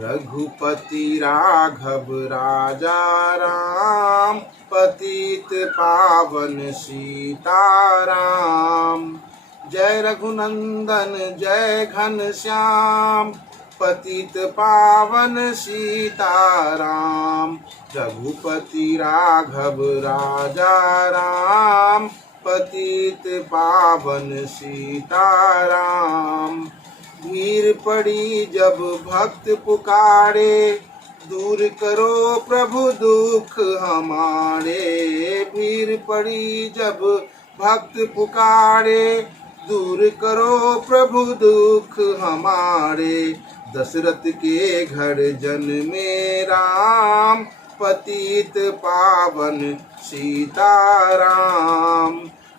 रघुपति राघव राजा राम, पतित पावन सीताराम। जय रघुनंदन जय घनश्याम, पतित पावन सीताराम। रघुपति राघव राजा राम, पतित पावन सीताराम। भीड़ पड़ी जब भक्त पुकारे, दूर करो प्रभु दुख हमारे। भीड़ पड़ी जब भक्त पुकारे, दूर करो प्रभु दुख हमारे। दशरथ के घर जन्मे राम, पतित पावन सीताराम।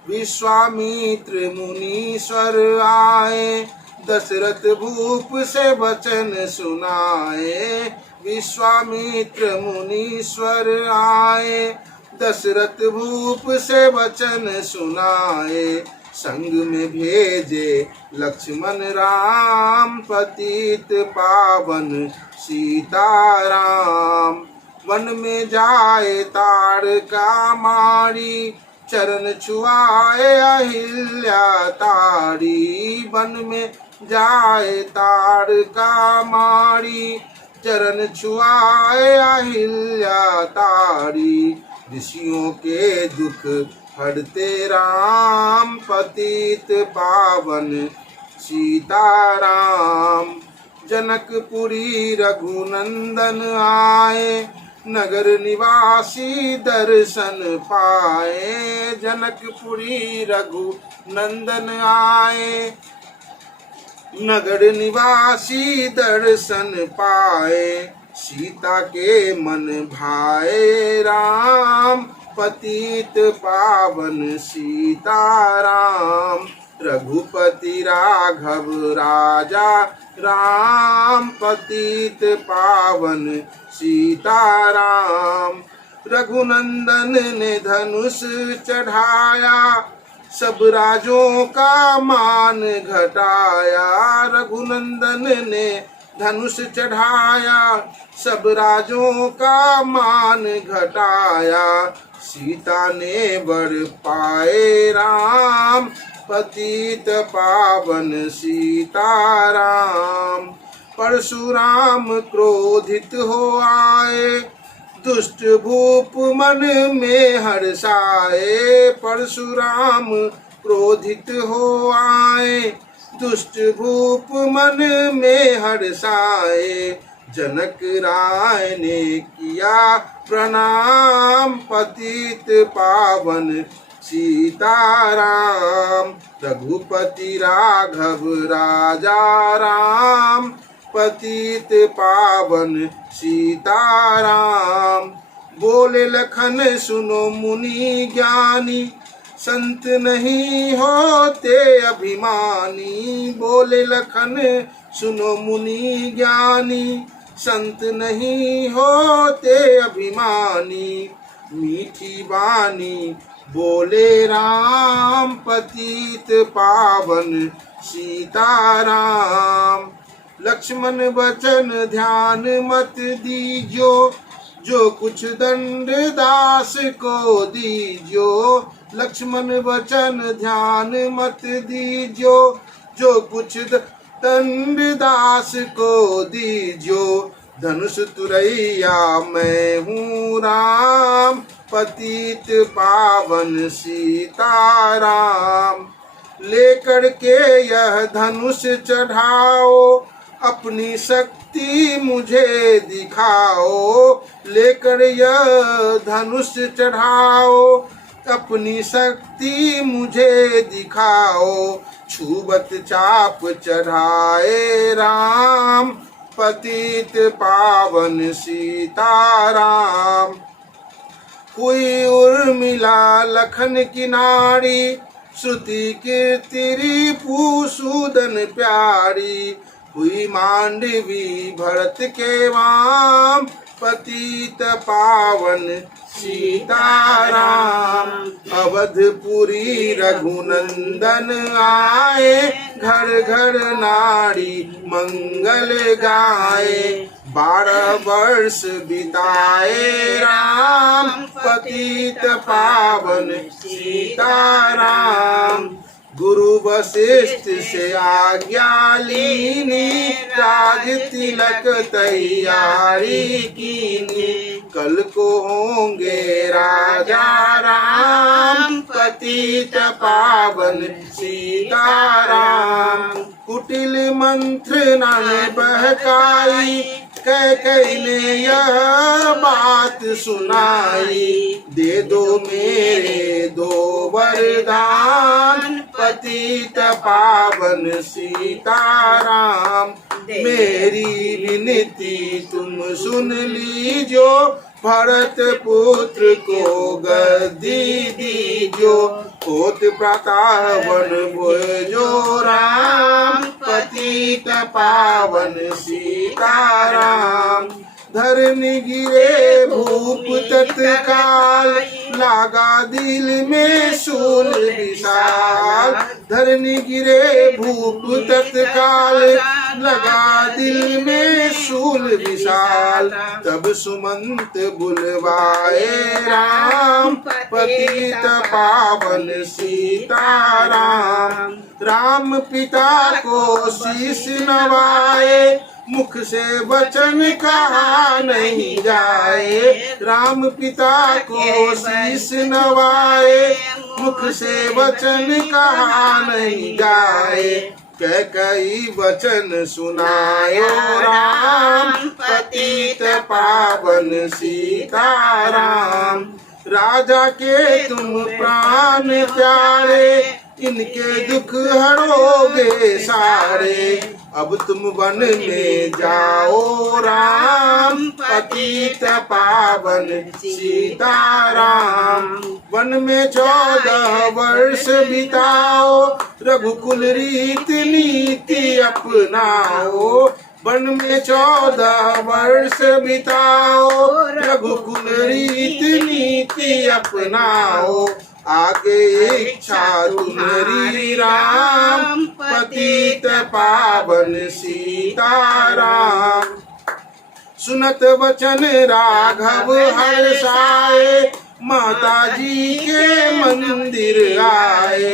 विश्वामित्र मुनीश्वर आए, दशरथ भूप से वचन सुनाए। विश्वामित्र मुनीश्वर आए, दशरथ भूप से वचन सुनाए। संग में भेजे लक्ष्मण राम, पतित पावन सीताराम। वन में जाए ताड़का मारी, चरण छुआए अहिल्या तारी। वन में जाए ताड़का मारी, चरण छुआए अहिल्या तारी। ऋषियों के दुख हरते राम, पतित पावन सीताराम। जनकपुरी रघुनंदन आए, नगर निवासी दर्शन पाए। जनकपुरी रघुनंदन आए, नगर निवासी दर्शन पाए। सीता के मन भाए राम, पतित पावन सीताराम। रघुपति राघव राजा राम, पतित पावन सीताराम। रघुनंदन ने धनुष चढ़ाया, सब राजों का मान घटाया। रघुनंदन ने धनुष चढ़ाया, सब राजों का मान घटाया। सीता ने वर पाए राम, पतित पावन सीताराम। परशुराम क्रोधित हो आए, दुष्ट भूप मन में हर्षाए। परशुराम क्रोधित हो आए, दुष्ट भूप मन में हर्षाए। जनक राय ने किया प्रणाम, पतित पावन सीताराम। रघुपति राघव राजा राम, पतित पावन सीताराम। बोले लखन सुनो मुनि ज्ञानी, संत नहीं होते अभिमानी। बोले लखन सुनो मुनि ज्ञानी, संत नहीं होते अभिमानी। मीठी वाणी बोले राम, पतित पावन सीताराम। लक्ष्मण वचन ध्यान मत दीजो, जो कुछ दंड दास को दीजो। लक्ष्मण वचन ध्यान मत दीजो, जो कुछ दंड दास को दीजो। धनुष तुरैया मैं हूँ राम, पतित पावन सीताराम। लेकर के यह धनुष चढ़ाओ, अपनी शक्ति मुझे दिखाओ। लेकर यह धनुष चढ़ाओ, अपनी शक्ति मुझे दिखाओ। छूबत चाप चढ़ाए राम, पतित पावन सीताराम। हुई उर्मिला लखन की नारी, श्रुति कीर्ति रिपुसूदन प्यारी। हुई मांडवी भरत के वाम, पतित पावन सीताराम। अवधपुरी रघुनंदन आए, घर घर नारी मंगल गाए। 12 वर्ष बिताए राम, पतित पावन सीताराम। गुरु वशिष्ठ से आज्ञा लीनी, राज तिलक तैयारी कीनी। कल को होंगे राजा राम, पतित पावन सीताराम। कुटिल मंत्र न बहकाई, कैकेयी ने यह बात सुनाई। दे दो मेरे 2 वरदान, पतित पावन सीताराम। मेरी विनती तुम सुन लीजो, भरत पुत्र को गद्दी दीजो। होत प्रातः वन भोजो राम, पतित पावन सीताराम। धरनी गिरे भूप तत्काल, लागा दिल में शूल विशाल। धरनी गिरे भूप तत्काल, लगा दिल में शूल विशाल। तब सुमंत बुलवाए राम, पतित पावन सीताराम। राम पिता को शीश नवाए, मुख से वचन कहा नहीं जाए। राम पिता को शीश नवाए, मुख से वचन कहा नहीं जाए। कैकेयी वचन सुनायो राम, पतित पावन सीताराम। राजा के तुम प्राण प्यारे, इनके दुख हरोगे सारे। अब तुम वन में जाओ राम, पतित पावन सीताराम। वन में 14 वर्ष बिताओ, रघुकुल रीत नीति अपनाओ। वन में 14 वर्ष बिताओ, रघुकुल रीत नीति अपनाओ। आगे इच्छा तुम्हारी राम, पतित पावन सीताराम। सुनत वचन राघव हर्षाए, माता जी के मंदिर आए।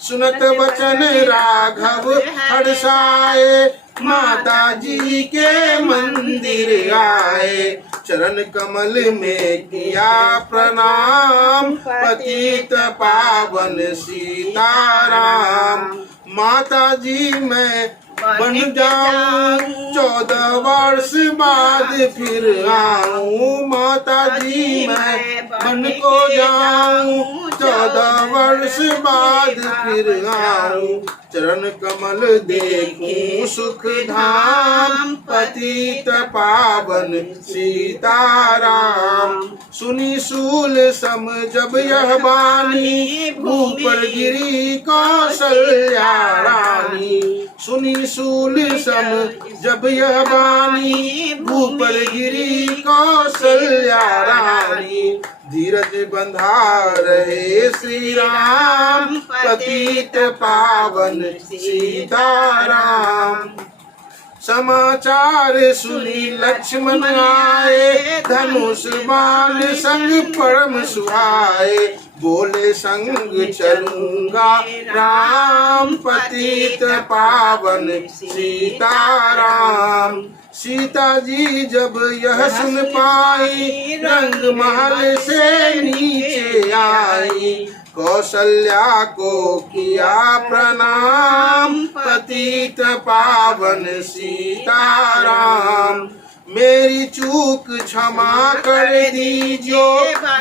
सुनत वचन राघव हर्षाए, माता जी के मंदिर आए। चरण कमल में किया प्रणाम, पतित पावन सीताराम। माता जी मैं बन जाऊं, 14 वर्ष बाद फिर आऊं। माता जी मैं बन को जाऊं, 14 वर्ष बाद फिर आऊं। चरण कमल देखूं सुख धाम, पतित पावन सीताराम। सुनी सूल सम जब यह बानी, भूप पर गिरी कौशल्या रानी। सुनी सूल सम जब यह बानी, भूप पर गिरी कौशल्या रानी। धीरज बंधा रहे श्री राम, पतित पावन सीताराम। समाचार सुनी लक्ष्मण आए, धनुष बाण संग परम सुहाए। बोले संग चलूंगा राम, पतित पावन सीताराम। सीता जी जब यह सुन पाई, रंग महल से नीचे आई। कौशल्या को किया प्रणाम, पतित पावन सीताराम। मेरी चूक क्षमा कर दीजो,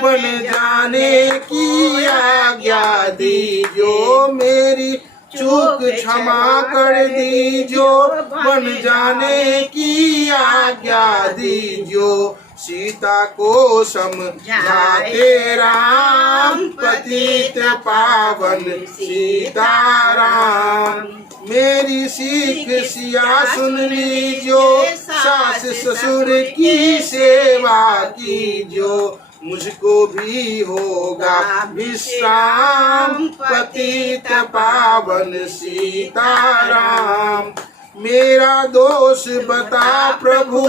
बन जाने की आज्ञा दीजो। मेरी चूक क्षमा कर दीजो, बन जाने की आज्ञा दीजो। सीता को समझाते राम, पतित पावन सीताराम। मेरी सीख सिया सुन लीजो, सास ससुर की सेवा कीजो। मुझको भी होगा विश्राम। पतित पावन सीताराम। मेरा दोष बता प्रभु,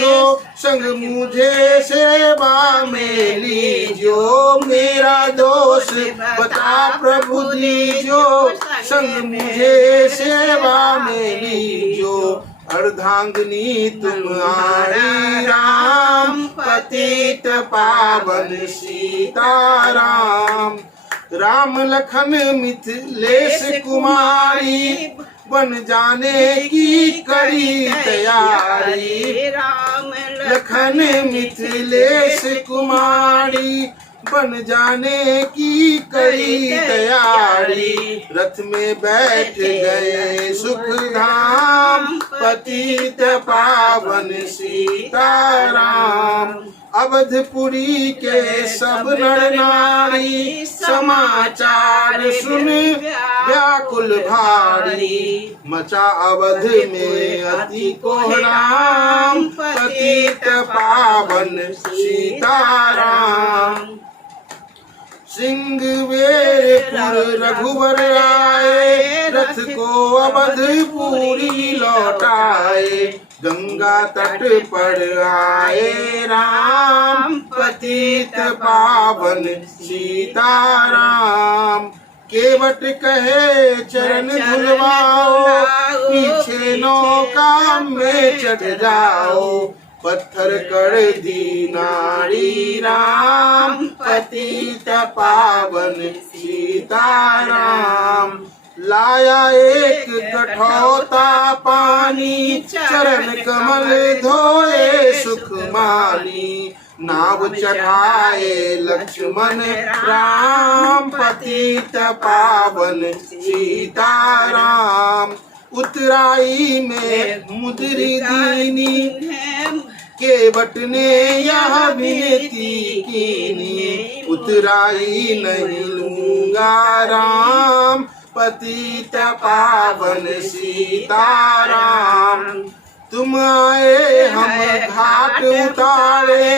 तो संग मुझे सेवा में लीजियो। मेरा दोष बता प्रभु दीजियो, संग मुझे सेवा में लीजियो। अर्धांगिनी तुम्हारी राम, पतित पावन सीताराम। राम लखन मिथिलेश कुमारी, बन जाने की करी तैयारी। राम लखन मिथिलेश कुमारी, बन जाने की करी तैयारी। रथ में बैठ गए सुख धाम, पतित पावन सीताराम। अवधपुरी के सब नर नारी, समाचार सुन व्याकुल भारी। मचा अवध में अति कोहराम, पतित पावन सीताराम। सिंहवेरपुर रघुवर आए, रथ को अवधपुरी लौटाए। गंगा तट पर आए राम, पतित पावन सीताराम। केवट कहे चरण धुलवाओ, पीछे नौका में चढ़ जाओ। पत्थर कर दी नारी राम, पतित पावन सीताराम। लाया एक कठौता पानी, चरण कमल धोए सुख मानी। नाव चढ़ाए लक्ष्मण राम, पतित पावन सीताराम। उतराई में मुद्री दीनी, केवट ने यह विनती कीनी। उतराई नहीं लूंगा राम, पतित पावन सीताराम। तुम आए हम घाट उतारे,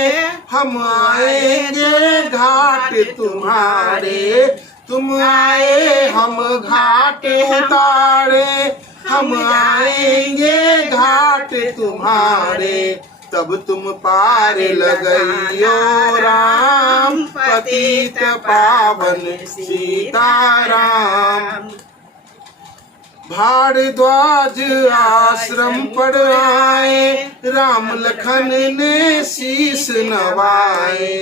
हम आएंगे घाट तुम्हारे। तुम आए हम घाट उतारे, हम आएंगे घाट तुम्हारे। तब तुम पार लगइयो राम, पतित पावन सीताराम। भारद्वाज आश्रम पर आए, राम लखन ने शीश नवाए।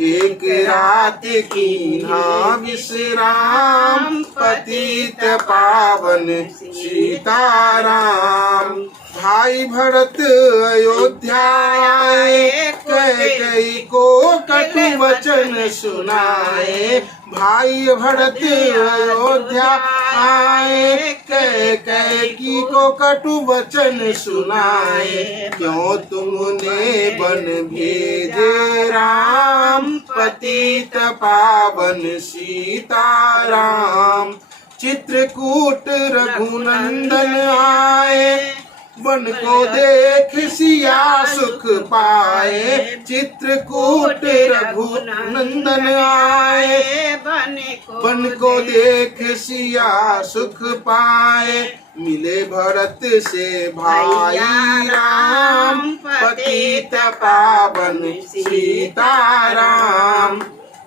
एक रात कीन्हा विश्राम, पतित पावन सीताराम। भाई भरत अयोध्या आए, कैकेयी को कटु वचन सुनाए। भाई भरत अयोध्या आए, कैकेयी को कटु वचन सुनाए। क्यों तुमने बन भेजे राम, पतित पावन सीताराम। चित्रकूट रघुनंदन आए, वन को देख सिया सुख पाए। चित्रकूट रघुनंदन आए, वन को देख सिया सुख पाए। मिले भरत से भाई राम, पतित पावन सीताराम।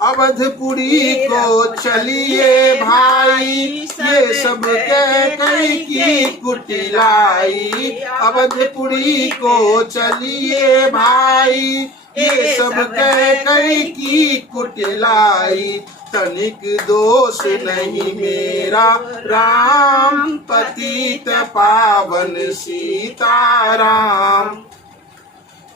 अवधपुरी को चलिए भाई, ये सब कैकेयी की कुटिलाई। अवधपुरी को चलिए भाई, ये सब कैकेयी की कुटिलाई। तनिक दोष नहीं मेरा राम, पतित पावन सीताराम।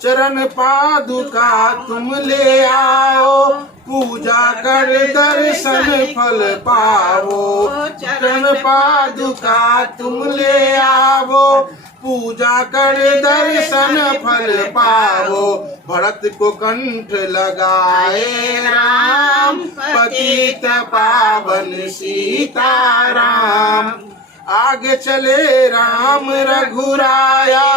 चरण पादुका तुम ले आओ, पूजा कर दर्शन फल पाओ। चरण पादुका तुम ले आओ, पूजा कर दर्शन फल पाओ। भरत को कंठ लगाए राम, पतित पावन सीताराम। आगे चले राम रघुराया,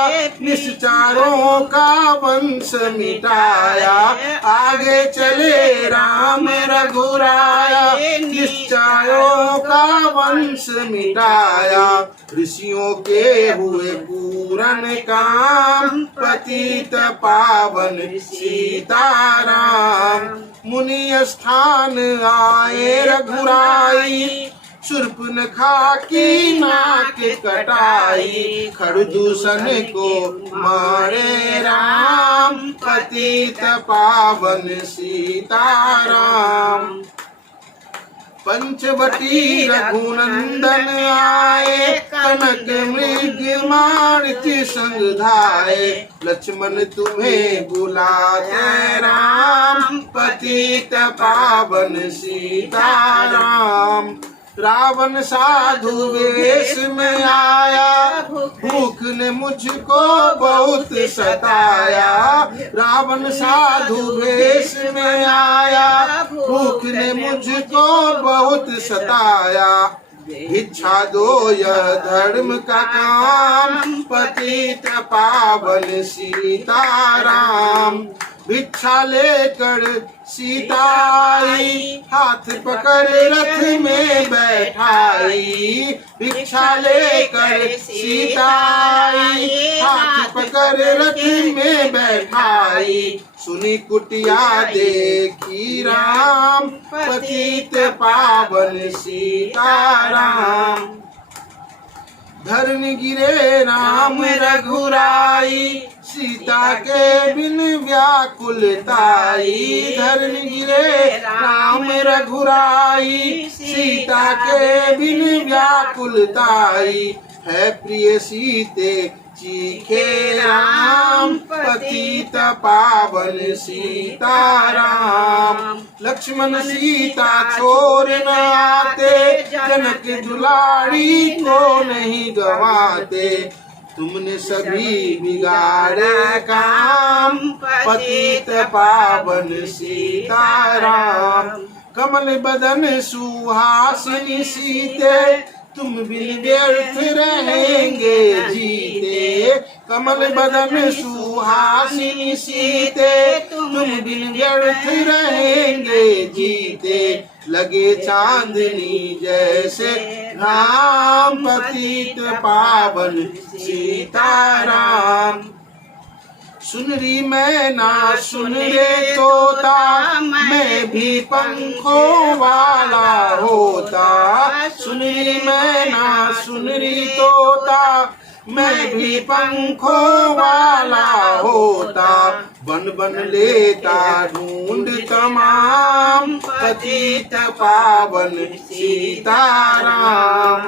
निश्चारों का वंश मिटाया, आगे चले राम रघुराया। निश्चारों का वंश मिटाया, ऋषियों के हुए पूरन काम, पतित पावन सीताराम। मुनि स्थान आए रघुराई, शूर्पणखा की नाक कटाई, खरदूषण को मारे राम, पतित पावन सीताराम। पंचवटी रघुनंदन आए, कनक मृग मारुति संग धाये, लक्ष्मण तुम्हें बुलाते राम, पतित पावन सीताराम। रावण साधु वेश में आया, भूख ने मुझको बहुत सताया। रावण साधु वेश में आया, भूख ने मुझको बहुत सताया। भिक्षा दो यह धर्म का काम, पतित पावन सीताराम। भिक्षा लेकर सीता आई, हाथ पकड़ रथ में बैठाई। भिक्षा लेकर सीता आई, हाथ पकड़ रथ में बैठाई। सुनी कुटिया देखी राम, पतित पावन सीताराम। धरनी गिरे राम रघुराई, सीता के बिन व्याकुलताई। धरनी गिरे राम रघुराई, सीता के बिन व्याकुलताई। है प्रिय सीते चीखे राम, पतित पावन सीताराम। लक्ष्मण सीता छोड़ न आते, जनक दुलारी को नहीं गवाते। तुमने सभी बिगाड़े काम, पतित पावन सीताराम। कमल बदन सुहासिनी सीते, तुम बिन व्यर्थ रहेंगे जीते। कमल बदन सुहासिनी सीते, तुम बिन व्यर्थ रहेंगे जीते। लगे चांदनी जैसे राम, पतित पावन सीताराम। सुनरी मैना सुन रे तोता, मैं भी पंखों वाला होता। सुनरी मैना सुनरी तोता, मैं भी पंखों वाला होता। बन बन लेता ढूंढ तमाम, पतित पावन सीताराम।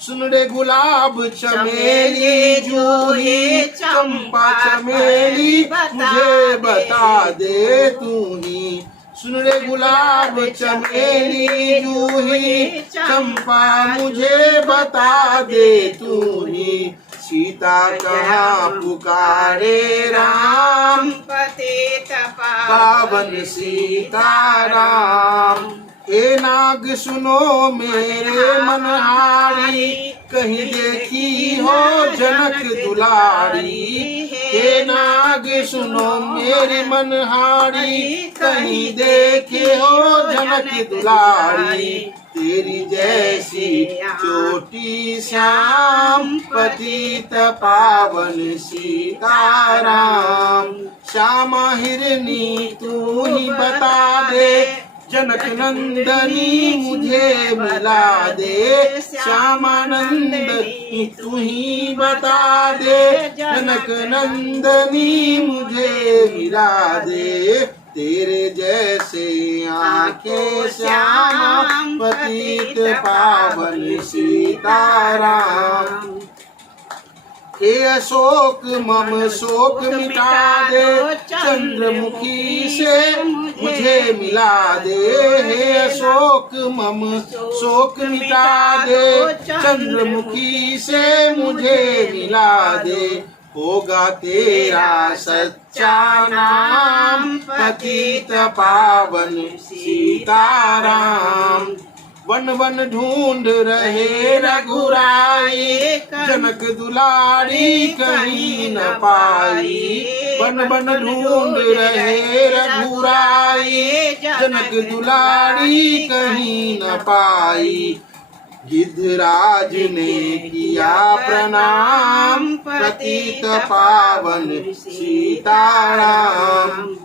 सुन रे गुलाब चमेली जूही, चंपा चमेली मुझे बता दे तू ही। सुन रे गुलाब चमेली जूही, चंपा मुझे बता दे तू ही। सीता कहाँ पुकारे राम, पतित पावन सीताराम। हे नाग सुनो मेरे मनहारी, कहीं देखी हो जनक दुलारी। हे नाग सुनो मेरी मनहारी, कहीं देखे हो जनक दुलारी। तेरी जैसी चोटी श्याम, पतित पावन सीताराम। श्यामा हिरनी तू ही बता दे, जनक नंदनी मुझे मिला दे। श्यामानंदनी तू ही बता दे, जनक नंदनी मुझे मिला दे। तेरे जैसे आंखें श्याम, पतित पावन सीताराम। हे अशोक मम शोक मिटा दे, चंद्रमुखी से मुझे मिला दे। हे अशोक मम शोक मिटा दे, चंद्रमुखी से मुझे मिला दे। होगा तेरा सच्चा नाम, पतित पावन सीताराम। वन वन ढूंढ रहे रघुराई, जनक दुलारी कहीं न पाई। वन वन ढूंढ रहे रघुराई, जनक दुलारी कहीं न पाई। गिद्धराज ने किया प्रणाम, पतित पावन सीताराम।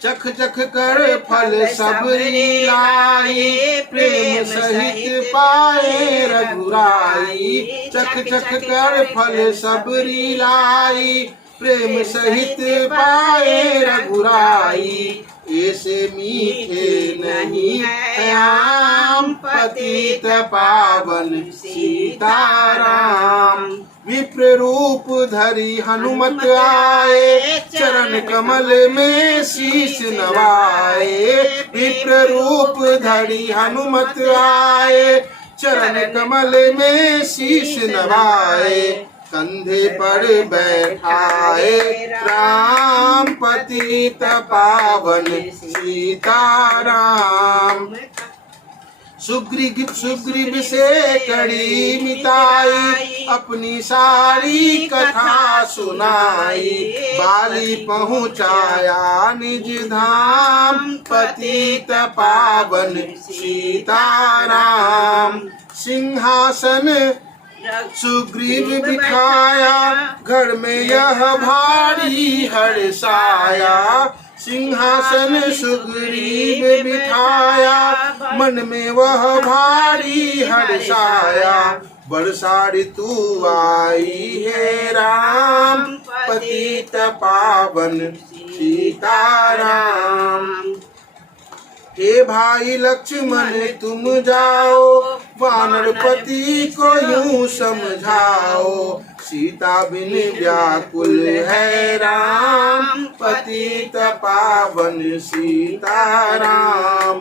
चख चख कर फल सबरी लाई, प्रेम सहित पाए रघुराई। चख चख कर फल सबरी लाई, प्रेम सहित पाए रघुराई। ऐसे मीठे नहीं है आम, पतित पावन सीताराम। विप्र रूप धरी हनुमत आए, चरण कमल में शीश नवाए। विप्र रूप धरी हनुमत आए, चरण कमल में शीश नवाए। कंधे पर बैठाए राम, पतित पावन सीताराम। सुग्रीव से कड़ी मिताई, अपनी सारी कथा सुनाई। बाली पहुँचाया निज धाम, पतित पावन सीताराम। सिंहासन सुग्रीव बिठाया, घर में यह भारी हर्षाया। सिंहासन सुग्रीव बिठाया, मन में वह भारी हर्षाया। वर्षा ऋतु आई है राम, पतित पावन सीताराम। हे भाई लक्ष्मण तुम जाओ, वानरपति को यूं समझाओ। सीता बिन व्याकुल है राम, पतित पावन सीताराम।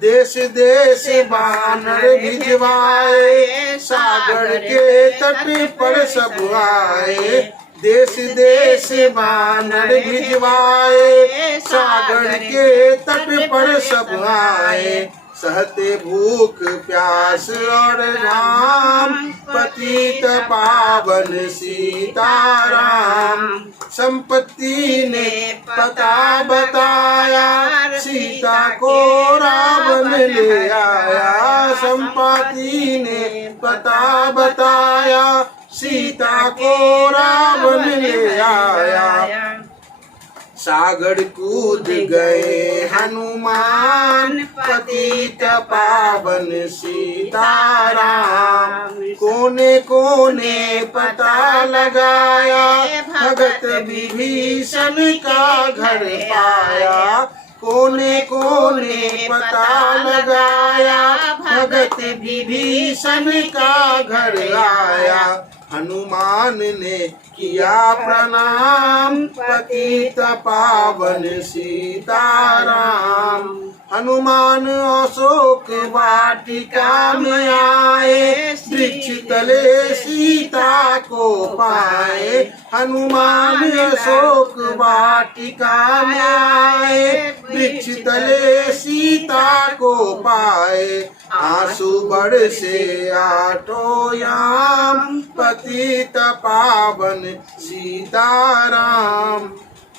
देश देश वानर भिजवाए, सागर के तट पर सब आए। देश देश वानर भिजवाए, सागर के तट पर सब आए। सहते भूख प्यास और घाम, पतित पावन सीताराम। संपत्ति ने पता बताया, सीता को रावण ले आया। संपत्ति ने पता बताया, सीता को रावण ले आया। सागर कूद गए हनुमान, पतित पावन सीताराम। कोने कोने पता लगाया, भगत विभीषण का घर पाया। कोने कोने पता लगाया, भगत विभीषण का घर आया। हनुमान ने किया प्रणाम, पतित पावन सीताराम। हनुमान अशोक वाटिका में आए, वृक्ष तले सीता को पाए। हनुमान अशोक वाटिका में आए, वृक्ष तले सीता को पाए। आंसू बरसे आठों याम, पतित पावन सीताराम।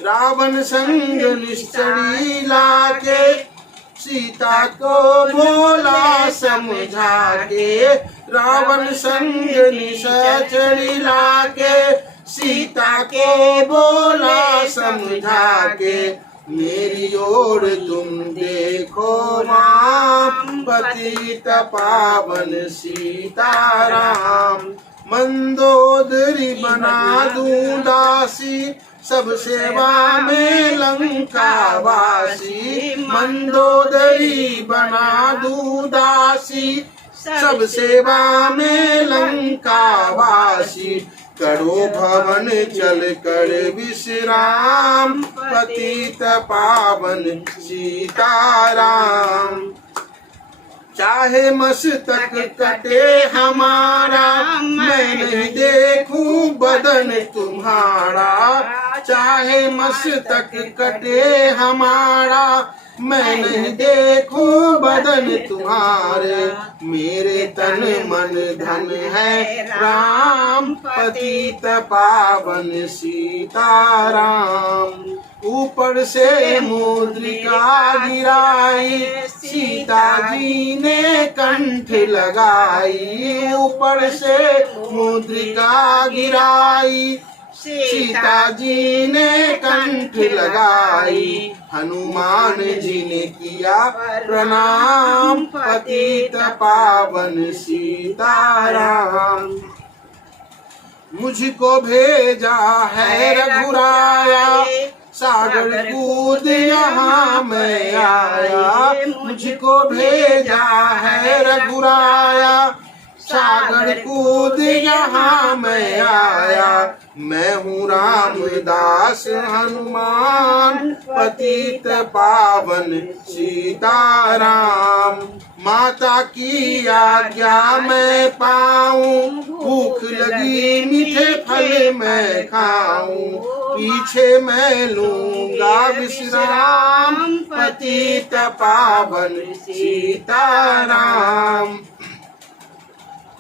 रावण संग निश्चरी लाके, सीता को बोला समझा के। रावण संग निश्चरी लाके, सीता को बोला समझा के। मेरी ओर तुम देखो माम, पतित पावन सीताराम। मंदोदरी बना दूं दासी, सब सेवा में लंका वासी। मंदोदरी बना दूं दासी, सब सेवा में लंका वासी। करो भवन चल कर विश्राम, पतित पावन सीताराम। चाहे मस्तक कटे हमारा, मैं नहीं देखूं बदन तुम्हारा। चाहे मस्तक कटे हमारा, मैं नहीं देखूं बदन तुम्हारे। मेरे तन मन धन है राम, पतित पावन सीताराम। ऊपर से मुद्रिका गिराई, सीता जी ने कंठ लगाई। ऊपर से मुद्रिका गिराई, सीता जी ने कंठ लगाई। हनुमान जी ने किया प्रणाम, पतित पावन सीताराम। मुझको भेजा है रघुराया, सागर कूद यहाँ मैं आया। मुझको भेजा है रघुराया, सागर कूद यहाँ मैं आया। मैं हूँ रामदास हनुमान, पतित पावन सीताराम। माता की आज्ञा मैं पाऊं, भूख लगी मीठे फल मैं खाऊं। पीछे मैं लूंगा विश्राम, पतित पावन सीताराम।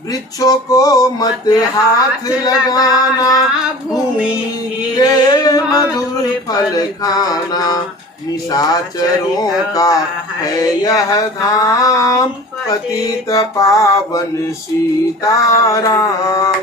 वृक्षों को मत हाथ लगाना, भूमि गिरे मधुर फल खाना। निशाचरों का है यह धाम, पतित पावन सीताराम।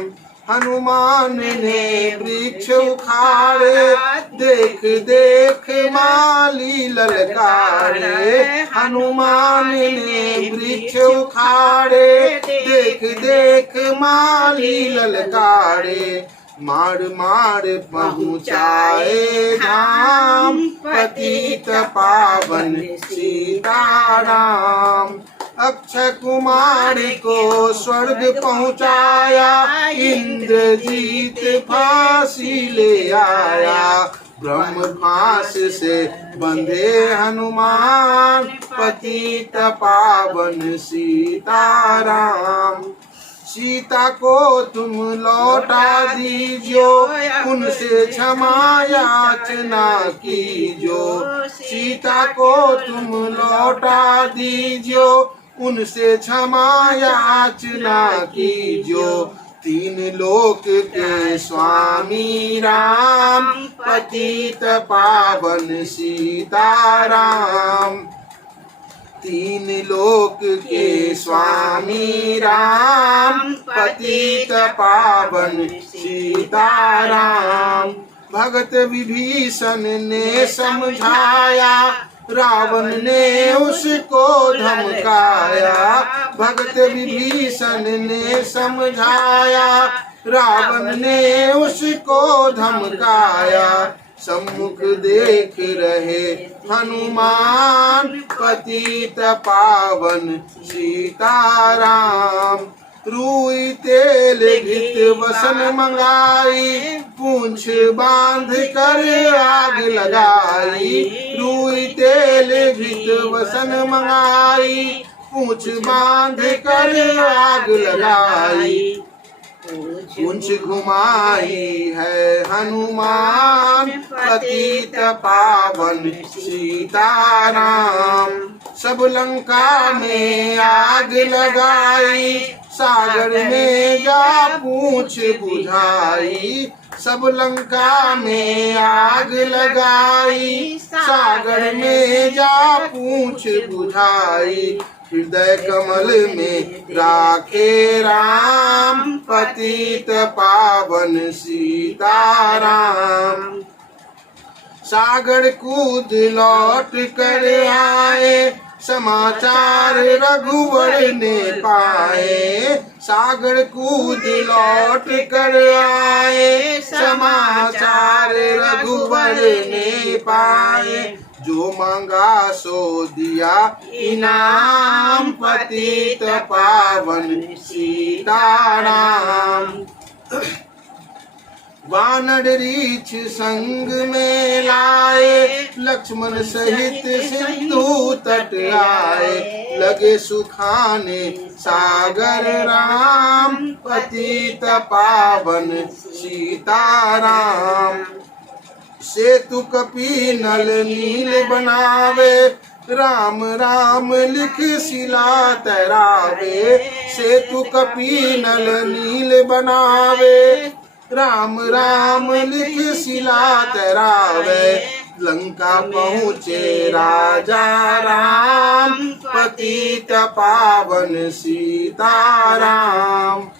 हनुमान ने वृक्ष उखाड़े, देख देख माली ललकारे। हनुमान ने वृक्ष उखाड़े, देख देख माली ललकारे। मार मार पहुँचाए धाम, पतित पावन सीताराम। अक्षय कुमार को स्वर्ग पहुँचाया, इंद्रजीत फांसी ले आया। ब्रह्म फांस से बंधे हनुमान, पतित पावन सीताराम। सीता को तुम लौटा दीजियो, उनसे क्षमा याचना कीजो। सीता को तुम लौटा दीजियो, उनसे क्षमा याचना कीजो। तीन लोक के स्वामी राम, पतित पावन सीताराम। तीन लोक के स्वामी राम, पतित पावन सीताराम। भगत विभीषण ने समझाया, रावण ने उसको धमकाया। भगत विभीषण ने समझाया, रावण ने उसको धमकाया। सम्मुख देख रहे हनुमान, पतित पावन सीताराम। रुई तेल घृत वसन मंगाई, पूंछ बांध कर आग लगाई। रुई तेल घृत वसन मंगाई, पूंछ बांध कर आग लगाई। पूंछ घुमाई है हनुमान, पतित पावन सीताराम। सब लंका में आग लगाई, सागर में जा पूंछ बुझाई। सब लंका में आग लगाई, सागर में जा पूंछ बुझाई। हृदय कमल में राखे राम, पतित पावन सीताराम। सागर कूद लौट कर आए, समाचार रघुवर ने पाए। सागर कूद लौट कर आए, समाचार रघुवर ने पाए। जो मांगा सो दिया इनाम, पतित पावन सीताराम। वानर रीछ संग में लाए, लक्ष्मण सहित सिंधु तट आए। लगे सुखाने सागर राम, पतित पावन सीताराम। सेतु कपि नल नील बनावे, राम राम लिख शिला तरावे। सेतु कपि नल नील बनावे, राम राम लिख शिला तरावे। लंका पहुँचे राजा राम, पतित पावन सीताराम।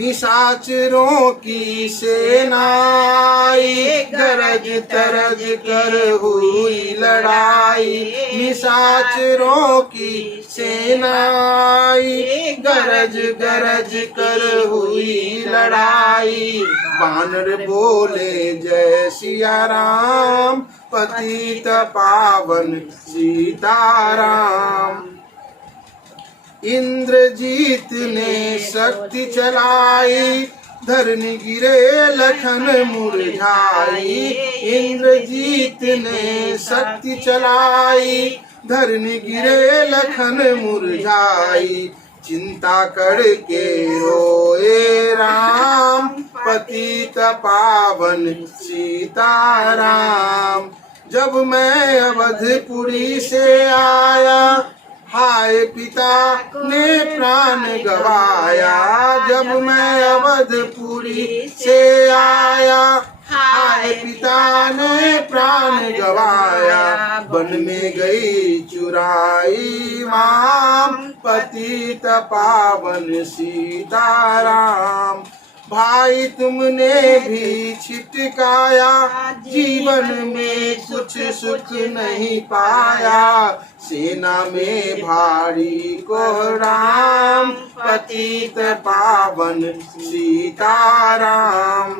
निशाचरों की सेनाई, गरज तरज कर हुई लड़ाई। निशाचरों की सेनाई, गरज गरज कर हुई लड़ाई। बानर बोले जय सिया राम, पतित पावन सीताराम। इंद्रजीत ने शक्ति चलाई, धरनी गिरे लखन मुरझाई। इंद्रजीत ने शक्ति चलाई, धरनी गिरे लखन मुरझाई। चिंता करके रोए राम, पतित पावन सीताराम। जब मैं अवधपुरी से आया, हाय पिता ने प्राण गवाया। जब मैं अवधपुरी से आया, हाय पिता ने प्राण गवाया। वन में गई चुराई माम, पतित पावन सीताराम। भाई तुमने भी छिटकाया, जीवन में कुछ सुख नहीं पाया। सेना में भारी कोहराम, पतित पावन सीताराम।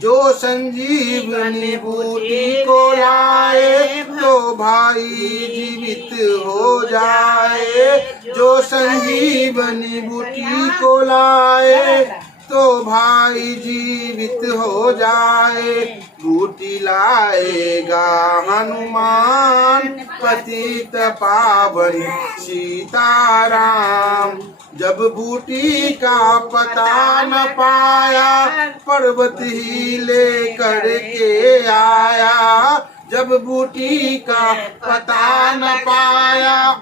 जो संजीवनी बूटी को लाए, तो भाई जीवित हो जाए। जो संजीवनी बूटी को लाए, तो भाई जीवित हो जाए। बूटी लाएगा हनुमान, पतित पावन सीताराम। जब बूटी का पता न पाया, पर्वत ही लेकर के आया। जब बूटी का पता न पाया,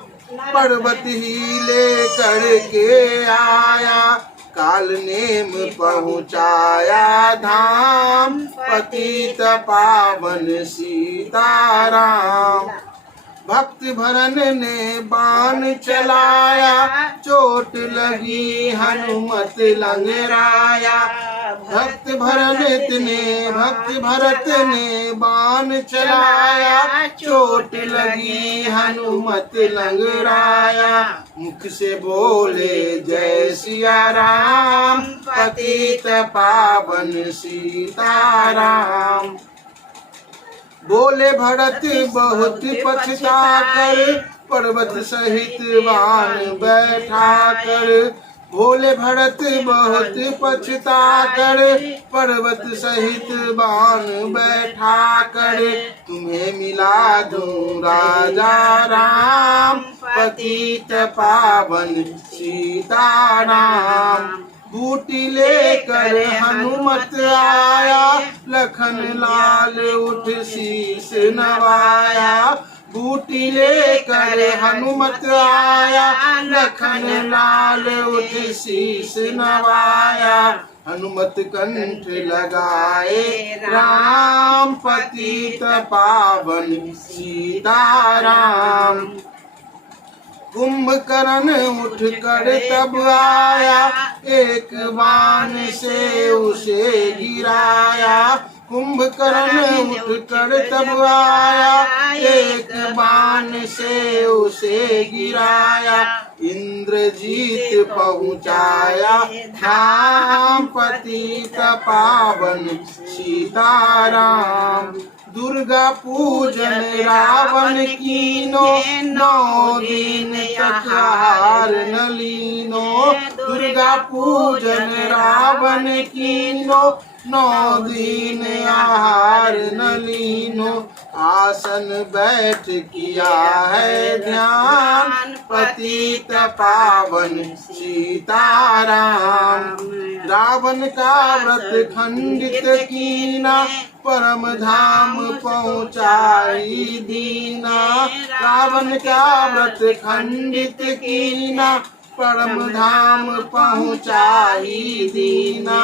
पर्वत ही लेकर के आया। काल नेम पहुँचाया धाम, पतित पावन सीताराम। भक्त भरन ने बाण चलाया, चोट लगी हनुमत लंगराया। भक्त भरत ने बाण चलाया, चोट लगी हनुमत लंगराया। मुख से बोले जय सिया राम, पतित पावन सीताराम। बोले भरत बहुत पछता कर, पर्वत सहित बाण बैठा कर। बोले भरत बहुत पछता कर, पर्वत सहित बाण बैठा कर। तुम्हें मिला दूं राजा राम, पतित पावन सीताराम। बूटी लेकर हनुमत आया, लखन लाल उठ शीस नवाया। बूटी लेकर हनुमत आया, लखन लाल उठ शीस नवाया। हनुमत कंठ लगाए राम, पतित पावन सीताराम। कुंभकर्ण उठ कर तब आया, एक बाण से उसे गिराया। कुंभकर्ण उठ कर तब आया, एक बाण से उसे गिराया। इंद्रजीत पहुँचाया धाम पतित पावन सीताराम। दुर्गा पूजन रावण कीनो 9 दिन तक हार न लीनो। दुर्गा पूजन रावण कीनो 9 दिन आहार न लीनो। आसन बैठ किया है ध्यान पतित पावन सीताराम। रावण का व्रत खंडित कीना परम धाम पहुँचाई दीना। रावण का व्रत खंडित कीना परम धाम पहुँचाई दीना।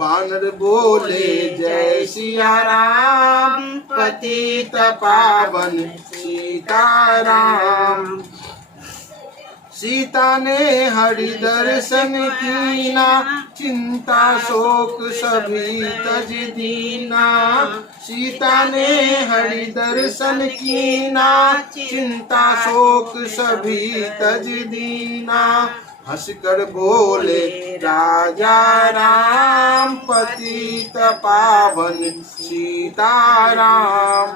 बानर बोले जय सिया राम पतित पावन सीताराम। सीता ने हरि दर्शन कीना चिंता शोक सभी तज दीना। सीता ने हरि दर्शन कीना चिंता शोक सभी तज दीना। हंस कर बोले राजा राम पतित पावन सीताराम।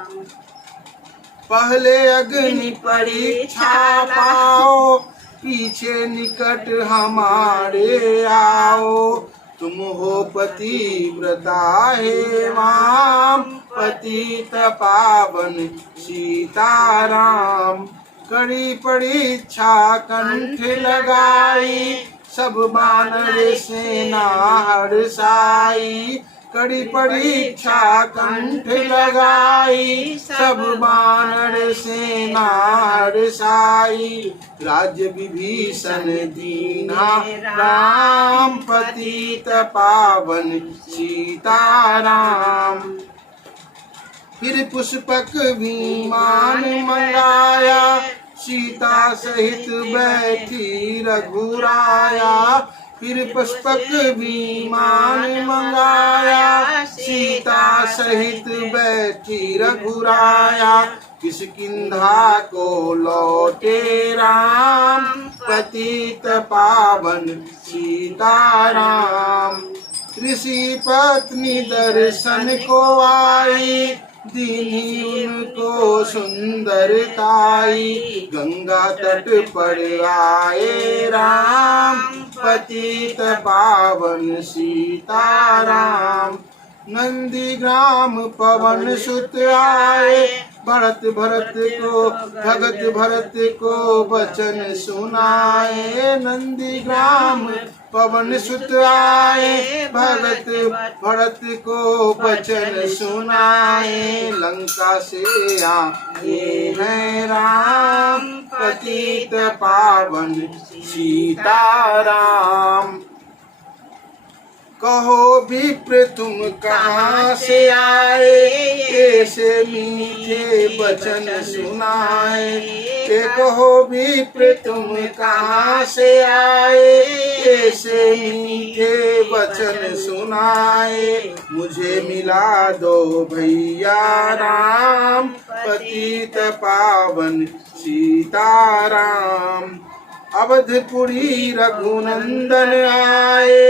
पहले अग्नि परीक्षा पाओ पीछे निकट हमारे आओ। तुम हो पतिव्रता हे माम पतित पावन सीताराम। कड़ी परीक्षा कंठ लगाई सब बानर सेना हर्षाई। कड़ी परीक्षा कंठ लगाई सब बानर सेना हर्षाई। राज्य विभीषण दीना राम पतित पावन सीताराम। फिर पुष्पक विमान मंगाया सीता सहित बैठी रघुराया। फिर पुष्पक विमान मंगाया सीता सहित बैठी रघुराया। किष्किंधा को लौटे राम पतित पावन सीताराम। ऋषि पत्नी दर्शन को आई दीनी उनको सुंदरताई। गंगा तट पर आए राम पतित पावन सीताराम। नंदी ग्राम पवन सुत आए भरत भरत को वचन सुनाए। नंदी ग्राम पवन सुत आए भरत को वचन सुनाए। लंका से आए हैं राम पतित पावन सीताराम। कहो विप्र तुम कहाँ से आए ऐसे मीठे वचन सुनाए। कहो विप्र तुम कहाँ से आए ऐसे मीठे वचन सुनाए। मुझे मिला दो भैया राम पतित पावन सीताराम। अवधपुरी रघुनंदन आए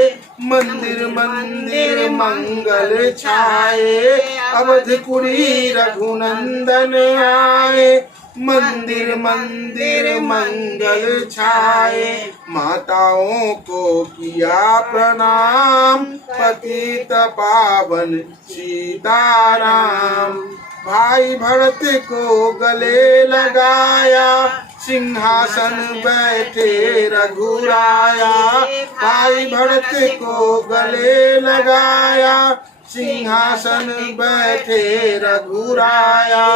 मंदिर मंदिर मंगल छाए। अवधपुरी रघुनंदन आए मंदिर मंदिर मंगल छाए। माताओं को किया प्रणाम पतित पावन सीताराम। भाई भरत को गले लगाया सिंहासन बैठे रघुराया। भाई भरत को गले लगाया सिंहासन बैठे रघुराया।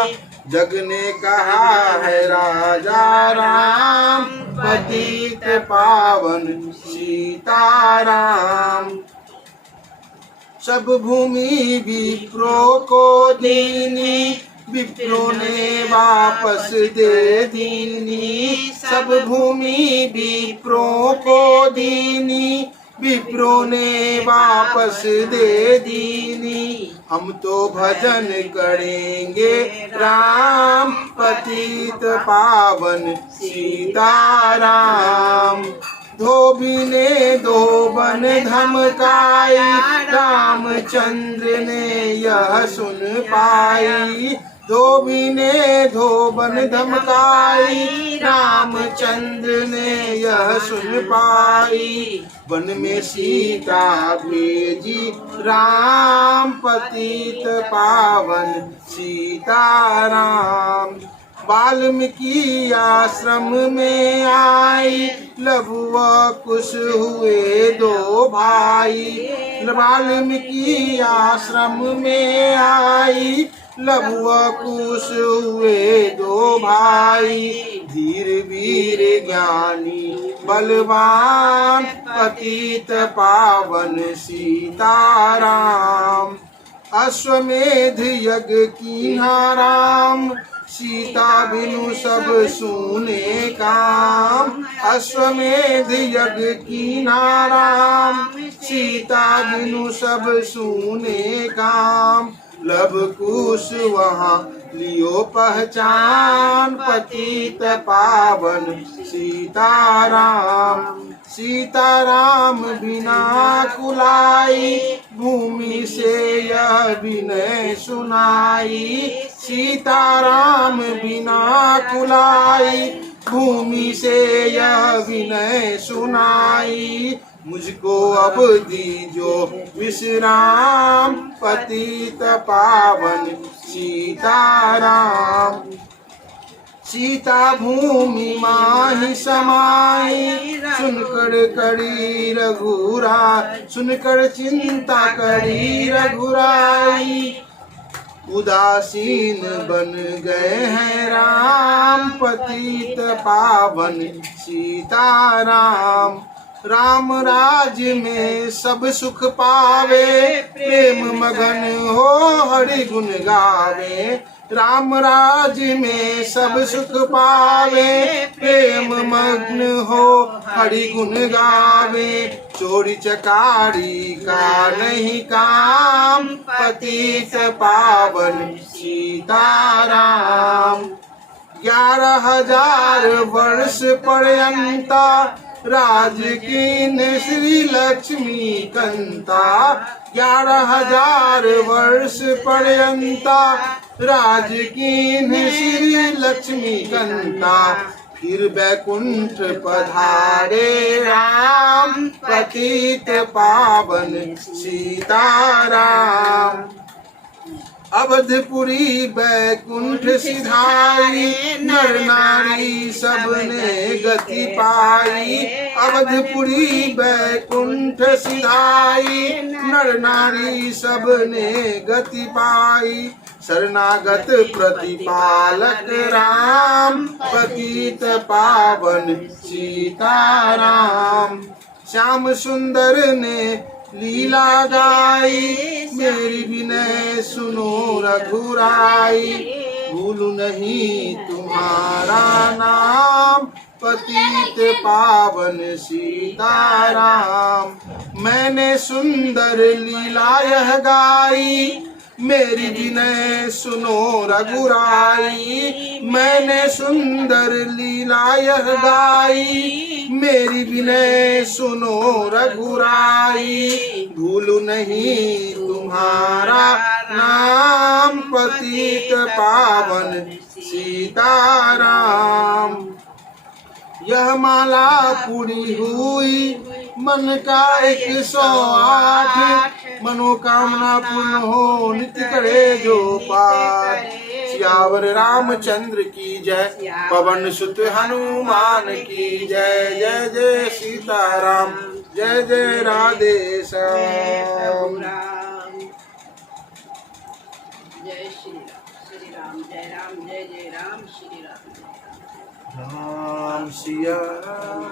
जग ने कहा है राजा राम पतित पावन सीताराम। सब भूमि विप्रो को दीनी विप्रो ने वापस दे दीनी। सब भूमि विप्रो को दीनी विप्रों ने वापस दे दीनी। हम तो भजन करेंगे राम पतित पावन सीताराम। धोबी ने धोबन धमकाई, रामचंद्र ने यह सुन पाई। धोबी ने धोबन धमकाई, रामचंद्र ने यह सुन पाई। वन में सीता भेजी, राम पतित पावन सीताराम। वाल्मीकि आश्रम में आई, लघु व कुश हुए दो भाई। वाल्मीकि आश्रम में आई, लघु व कुश हुए दो भाई। धीर वीर ज्ञानी बलवान पतित पावन सीताराम। अश्वमेध यज्ञ कीन्हा राम, सीता बिनु सब सूने काम। अश्वमेध यज्ञ कीन्हा राम, सीता बिनु सब सूने काम। लव कुश वहाँ लियो पहचान, पतित पावन सीताराम। सीताराम बिना कुलाई, भूमि से यह विनय सुनाई। सीताराम बिना कुलाई, भूमि से यह विनय सुनाई। मुझको अब दीजो विश्राम, पतित पावन सीताराम। सीता भूमि माहि समाई, सुनकर करी रघुराई। सुनकर चिंता करी रघुराई, उदासीन बन गए हैं राम पतित पावन सीताराम। राम राज्य में सब सुख पावे, प्रेम मगन हो हरि गुण गावे। राम राज्य में सब सुख पावे, प्रेम मग्न हो हरि गुण गावे। चोरी चकारी का नहीं काम, पतित पावन सीताराम। 11,000 वर्ष पर्यंता, राज कीन श्री लक्ष्मी कंता। 11,000 वर्ष पर्यंता, राज कीन श्री लक्ष्मी कंता। फिर बैकुंठ पधारे राम, पतित पावन सीताराम। अवधपुरी बैकुंठ सिधाई, नर नारी सबने गति पाई। अवधपुरी बैकुंठ सिधाई, नर नारी सबने गति पाई। शरणागत प्रतिपालक राम, पतित पावन सीताराम। श्याम सुंदर ने लीला गाई, मेरी विनय सुनो रघुराई। भूलू नहीं तुम्हारा नाम, पतित पावन सीताराम। मैंने सुंदर लीला यह गाई, मेरी विनय सुनो रघुराई। मैंने सुंदर लीला यह गाई, मेरी विनय सुनो रघुराई। भूलू नहीं तुम्हारा नाम, पतित पावन सीताराम। यह माला पूरी हुई, मन का 108। मनोकामना पूर्ण हो, नित्य करे जो पाठ। सियावर रामचंद्र की जय, पवन सुत हनुमान की जय। जय जय सीताराम, जय जय राधे श्याम। जय श्री राम, जय राम, जय जय राम, श्री राम। राम सिया राम।